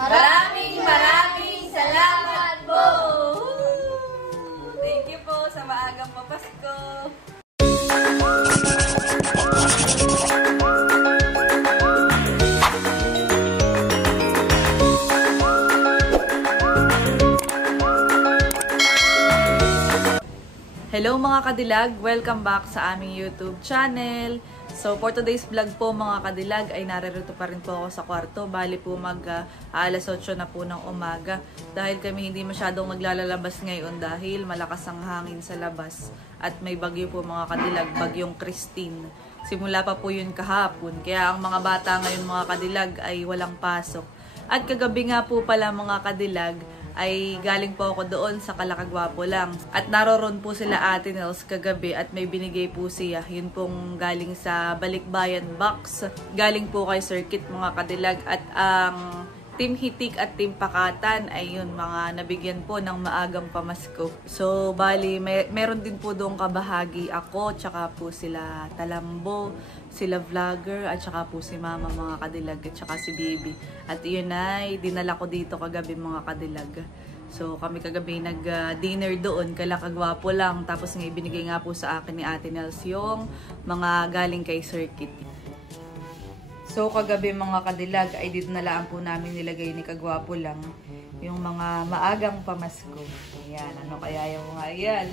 Maraming salamat po! Thank you po sa maagang papasko. Hello mga kadilag! Welcome back sa aming YouTube channel. So for today's vlog po mga kadilag ay naririto pa rin po ako sa kwarto. Bali po alas 8 na po ng umaga. Dahil kami hindi masyadong naglalabas ngayon dahil malakas ang hangin sa labas. At may bagyo po mga kadilag, bagyong Christine. Simula pa po yun kahapon. Kaya ang mga bata ngayon mga kadilag ay walang pasok. At kagabi nga po pala mga kadilag ay galing po ako doon sa Kalakagwapo lang. At naroon po sila Ate Nels kagabi at may binigay po siya. Yun pong galing sa Balikbayan Box. Galing po kay Circuit mga kadilag. At ang Team Hitik at Team Pakatan ay yun mga nabigyan po ng maagang pamasko. So bali meron din po doon kabahagi ako, tsaka po sila Talambo, sila vlogger, at saka po si Mama mga kadilag, at saka si Baby. At yun ay dinala ko dito kagabi mga kadilag. So kami kagabi nag-dinner doon, Kalakagwapo lang. Tapos nga ibinigay nga po sa akin ni Ate Nels yung mga galing kay Circuit. So kagabi mga kadilag ay dito na lang po namin nilagay ni Kagwapo lang yung mga maagang pamasko. Ayan, ano kaya yung mga yan?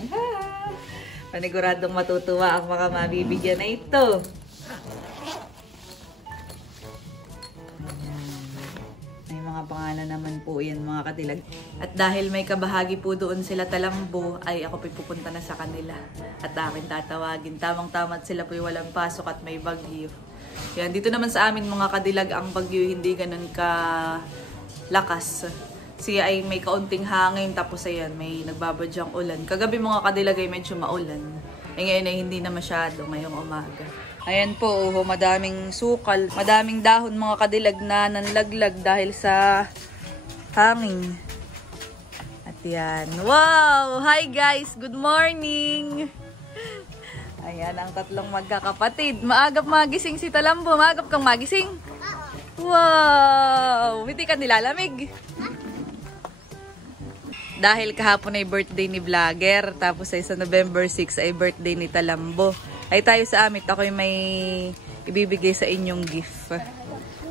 Paniguradong matutuwa ang mga mabibigyan na ito. May mga pangalan naman po yan mga kadilag. At dahil may kabahagi po doon sila Talambo, ay ako pupunta na sa kanila. At akin tatawagin. Tamang-tama sila po walang pasok at may bagyo. Yan, dito naman sa amin mga kadilag ang bagyo hindi ganun ka lakas. Siya ay may kaunting hangin tapos ayan may nagbabadyang ulan. Kagabi mga kadilag ay medyo maulan. Ngayon ay hindi na masyado ngayong umaga. Ayan po, madaming sukal, madaming dahon mga kadilag na nanlaglag dahil sa hangin. At yan. Wow! Hi guys! Good morning! Ayan ang tatlong magkakapatid. Maagap magising si Talambo. Maagap kang magising? Wow! Hindi ka nilalamig. Dahil kahapon ay birthday ni vlogger. Tapos ay sa November 6 ay birthday ni Talambo. Ay tayo sa amit. Ako'y may ibibigay sa inyong gift.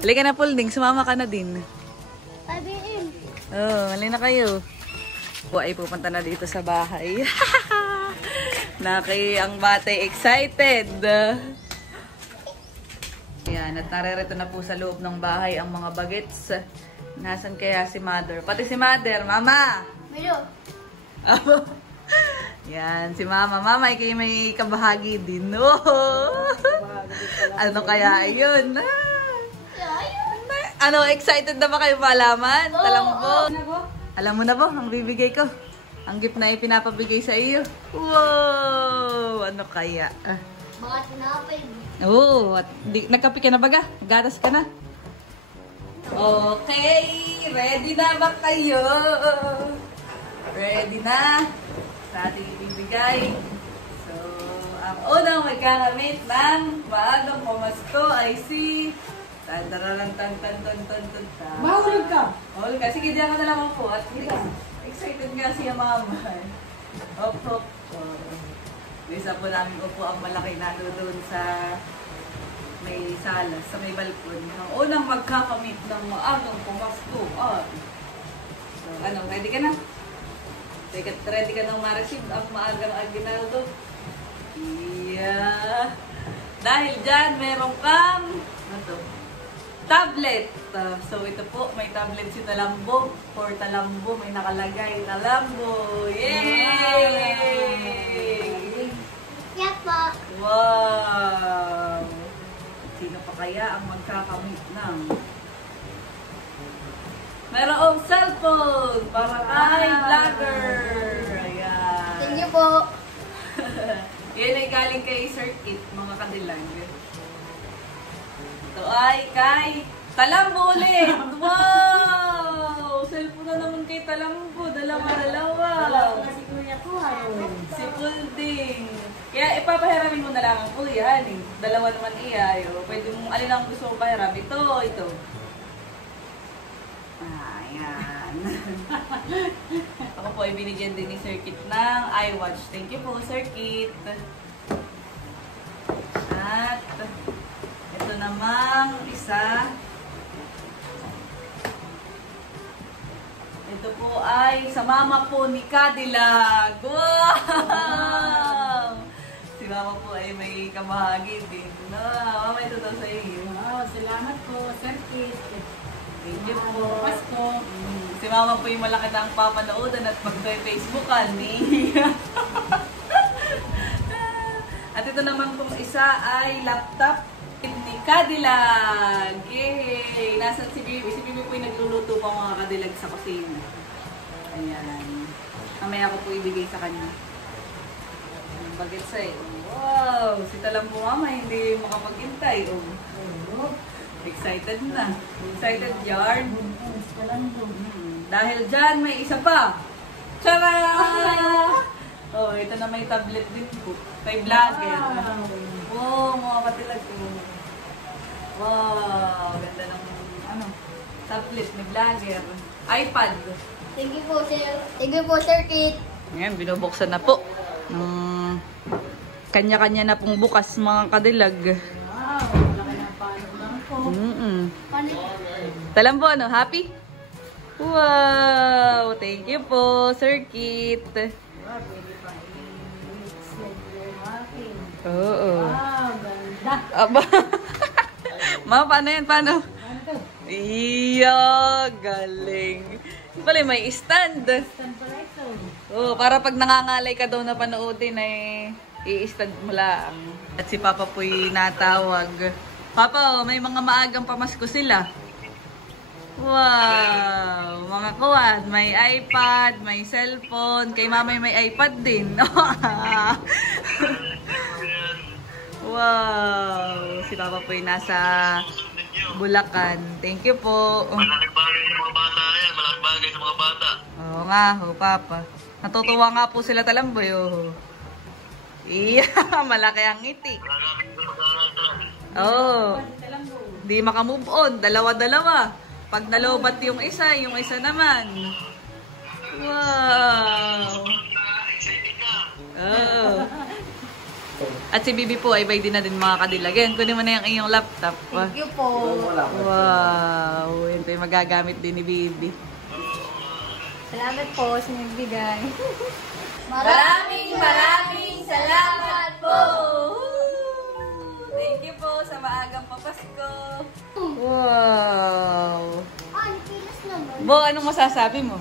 Halika na Pulding. Sumama ka na din. Oh, halina kayo. Ay pupunta na dito sa bahay. Ang batay excited. Ayan, at naririto na po sa loob ng bahay ang mga bagets. Nasaan kaya si Mother? Pati si Mother, Mama! Milo! Yan, si Mama. Mama, ikay may kabahagi din. Oh! Ano kaya yun? Ano, excited na ba kayo malaman? Talambo? Alam mo na ba ang bibigay ko? Ang gift na ipinapabigay sa iyo. Wow! Ano kaya? Mga tinapay. Oo. Nagkape ka na baga? Gatas ka na? Okay. Ready na ba kayo? Ready na? Sa ating ibibigay. So, ang unang magkakamit ng maagang pamasko ay si... Tan-tan-tan-tan-tan-tan-tan. Mahulog ka! Mahulog ka. Sige, diyan ka na lang po. At excited nga siya Mama. Opo. Isa po namin upo ang malaki na doon sa may sala, sa may balkon. Ang unang magkakamit ng maagang pumasko. So, ano, ready ka na? Ready ka nang ma-receive ang maagang aginaldo? Yeah. Dahil dyan, meron kang tablet. So ito po, may tablet si Talambo. For Talambo, may nakalagay Talambo. Yay! Yes po. Wow! Sino pa kaya ang magkakamit ng merong cellphone para kay vlogger? Ayan. Thank you po. Yan ay galing kay Circuit, mga kadilag. Ito ay kay Talambo ulit! Wow! Cellphone na naman kay Talambo. Dalawa. Si Kuya ko, ayaw. Si Pulding. Kaya ipapahiramin mo na lang ang kuya, honey. Dalawa naman iya. Pwede mong alin ang gusto mong pahiram. Ito. Ayan. Ako po ay binigyan din ni Sir Kit ng iWatch. Thank you po, Sir Kit. At ito namang isa. Ito po ay sa mama po ni Cadillac. Wow! Si mama po ay may kamahagi din. No, mama, ito daw sa iyo. Wow, salamat po, Sir Kit. Thank you po. Pasko. Si mama po yung malaki na ang papanoodan at mag-Facebookan ni. At ito naman pong isa ay laptop ni Cadillac. Yay! Nasaan si Bibi? Si Bibi po yung nagluluto pa mga Cadillac sa kusina. Ayan. Mamaya ko po ibigay sa kanya. Bagit sa'yo. Wow! Si Talang po mama hindi makapag-intay. Oh. Excited na. Excited yarn. Dahil dyan may isa pa. Tara! Oh, ito na may tablet din po. May vlogger. Wow, mga Cadillac ko. Wow, ganda ng tablet, may vlogger. iPad. Thank you po, Sir. Thank you po, Sir Kit. Ngayon, binubuksan na po. Kanya-kanya na pong bukas mga Cadillac. Wow, malaki na paano lang po. Talam po, ano? Happy? Wow! Thank you po, Sir Kit. Wow, pwede pa i-slide yung akin. Oo. Wow, ganda. Aba. Ma, paano yan? Paano? Ano to? Iya, galing. Pala, may stand. Saan pala ito? Oo, para pag nangangalay ka daw na panoodin ay i-stand mo lang. At si Papa po'y natawag. Papa, may mga maagang pamasko sila. Wow! Mga kuwan, may iPad, may cellphone. Kay Mama may iPad din. Wow! Si Papa po'y nasa Bulacan. Thank you po. Malaking bagay sa mga bata yan. Malaking bagay sa mga bata. Oo nga, ho, Papa. Natutuwa nga po sila Talamboy, oh. Iya, malaki ang ngiti. Magagamit ko sa araw. Oo. Di makamove on. Dalawa-dalawa. Pag nalobat yung isa naman. Wow. Excited ka. Oo. At si Bibi po ay bay din na din mga Cadillac. Yan, kunin mo na yung iyong laptop. Thank you po. Wow. Yan po yung magagamit din ni Bibi. Salamat po sa nagbigay. Maraming salamat po! Thank you po sa maagang papasko. Wow! Ang kilos naman. Bo, anong masasabi mo?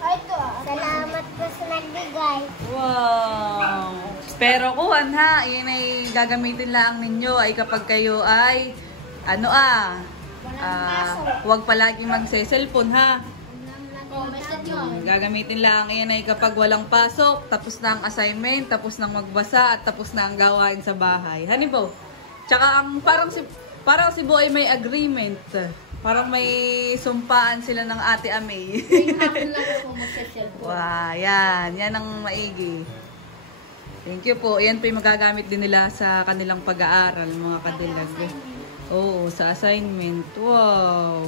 Ay, ito Salamat po sa nagbigay. Wow! Pero kuhan ha, yan ay gagamitin lang ninyo ay kapag kayo ay huwag palagi magse-cellphone ha. Gagamitin lang yan ay kapag walang pasok, tapos na ang assignment, tapos na magbasa, at tapos na ang gawain sa bahay. Hani po? Tsaka parang si Bo ay may agreement. Parang may sumpaan sila ng Ate Amay. Wow, yan. Yan ang maigi. Thank you po. Yan po yung magagamit din nila sa kanilang pag-aaral, mga Cadillac. Oo, sa assignment. Wow.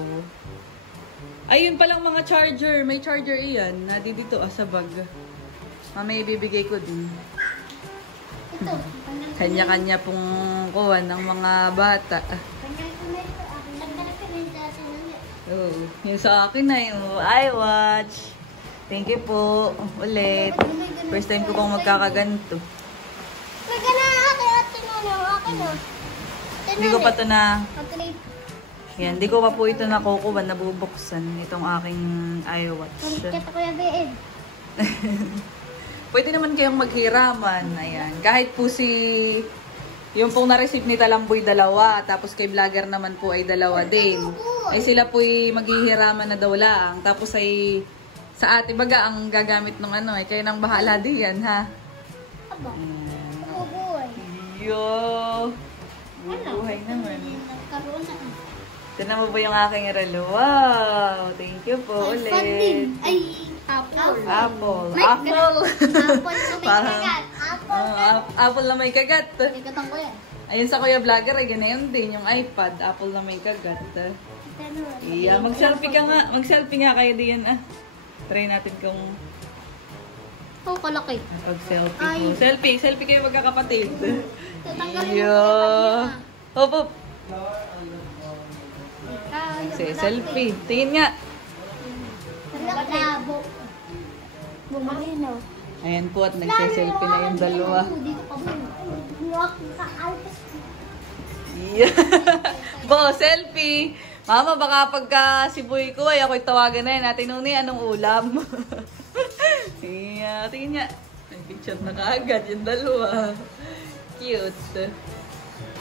Ayun palang mga charger. May charger iyan. Nadi dito sa bag. Mamaya ibibigay ko din. Ito. Kanya-kanya pong kuha ng mga bata. Oh, yung sa akin na yung iWatch. Thank you po. Ulit. First time ko pong magkakaganto. Hindi ko pa ito na... Yan, hindi ko pa po ito nakukuha, nabubuksan itong aking iWatch. Pwede naman kayong maghiraman. Ayan. Kahit po yung pong na-receive ni Talamboy dalawa, tapos kay vlogger naman po ay dalawa din. Ay sila po ay maghihiraman na daw lang. Tapos ay sa ate baga ang gagamit ng ay kayo nang bahala diyan ha. Yo. Buhay naman. Tignan mo ba yung aking relo? Wow! Thank you po ulit. Ay, apple. Apple. Apple na may Parang- kagat. Apple na may kagat. Ikatang ko yan. Ayun sa Kuya Vlogger ay ganayon din yung iPad. Apple na may kagat. Yeah, mag-selfie ka nga. Mag-selfie nga kayo diyan ah. Try natin kung Oh, kalaki. pag-selfie Ay. mo. Selfie. Selfie kayo magkakapatid. Tatanggalin mo Yeah. Hop, hop. Kasi Selfie. Tingin nga. Labo. Bumalino. Ayan po at nagse-selfie na yung dalawa. Dito ka mo. Walk sa alpas. Yeah. Bo, selfie. Mama, baka pagka si Boy ko ay ako'y tawagan na yan. Ate Nuni, anong ulam? Yeah, tingin niya. May picture na kaagad yung dalawa. Cute.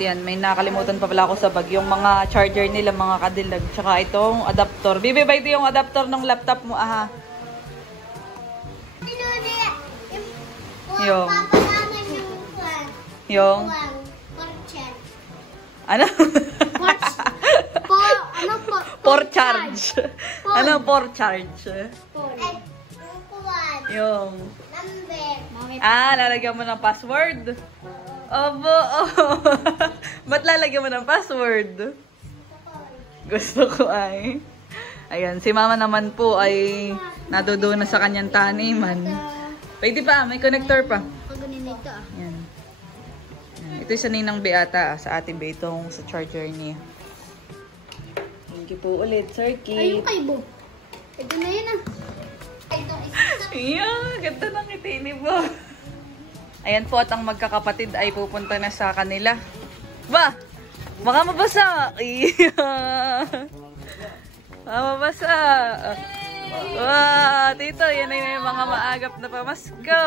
Yan, may nakalimutan pa pala ako sa bag. Yung mga charger nila, mga kadilag. Tsaka itong adapter. Bibi, ba ito yung adapter ng laptop mo? Aha. Yung. Yung. Ano? Ano po? For charge. Ano for charge? Yung. Lalagyan mo ng password? Obo, oh. Ba't lalagyan mo ng password? Gusto ko ay. Ayan, si mama naman po ay nadudunan sa kanyang taniman. Pwede pa, may connector pa. Paganin ito ah. Ayan. Ito yung sa Ninang Beata, sa Ate Be, itong sa charger niya. Thank you po ulit, Sir Ayun Kit. kay Bo. Ito na yun ah. Ito isa. Yeah, ganda ng ngiti ni Bo. Ayan po at ang magkakapatid ay pupunta na sa kanila. Ba! Baka mabasa! Yeah. Baka mabasa! Wow! Tito, yan ay may mga maagap na pamasko.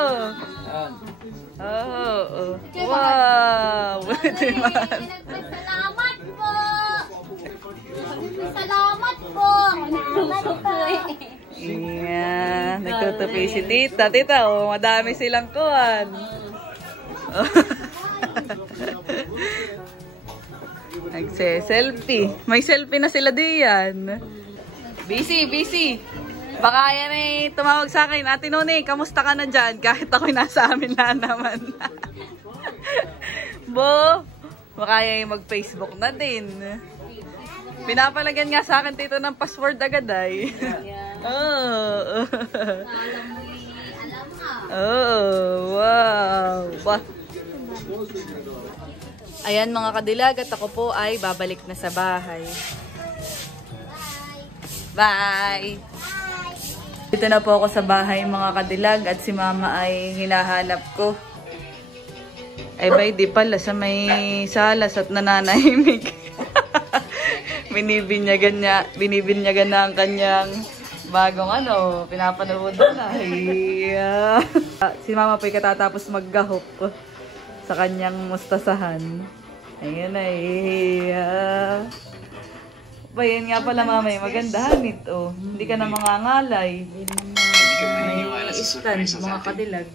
Oh. Wow! Buti man. Salamat po! Salamat po! Salamat po! Yeah, nagtutupi si Tita. Tita, oh, madami silang kuwan. Nagse-selfie. May selfie na sila diyan. Busy. Baka yan ay tumawag sa akin. Ate Noni, kamusta ka na dyan? Kahit ako'y nasa amin na naman. Bo, baka yan mag-Facebook na din. Pinapalagyan nga sa akin tito ng password agad ay. Oh. Oh, wow. Bah. Ayan mga kadilag at ako po ay babalik na sa bahay. Bye! Dito na po ako sa bahay mga kadilag at si mama ay hinahanap ko. Ay bay, di pala sa may salas at nananahimik. Binibinyagan na ang kanyang bagong pinapanood na. Yeah. Si mama po'y katatapos maggahop sa kanyang mustasahan. Ayun ay. Bayan nga pala mama, maganda ito. Hindi ka na mangangalay. May stand, mga kadilag.